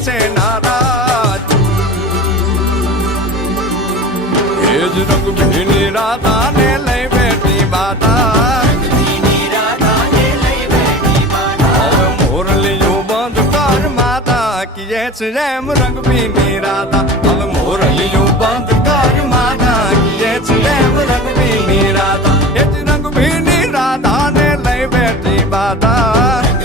છે નારાજ એ જ રંગ ભીની રાધાને લઈ બેઠી બાધા હવે મોરલીયું બંધ કર માતા કીએ છે એમ રંગ ભીની રાધા હવે મોરલીયું બંધ કર માતા કીએ છે એમ રંગ ભીની રાધા એ જ રંગ ભીની રાધાને લઈ બેઠી બાધા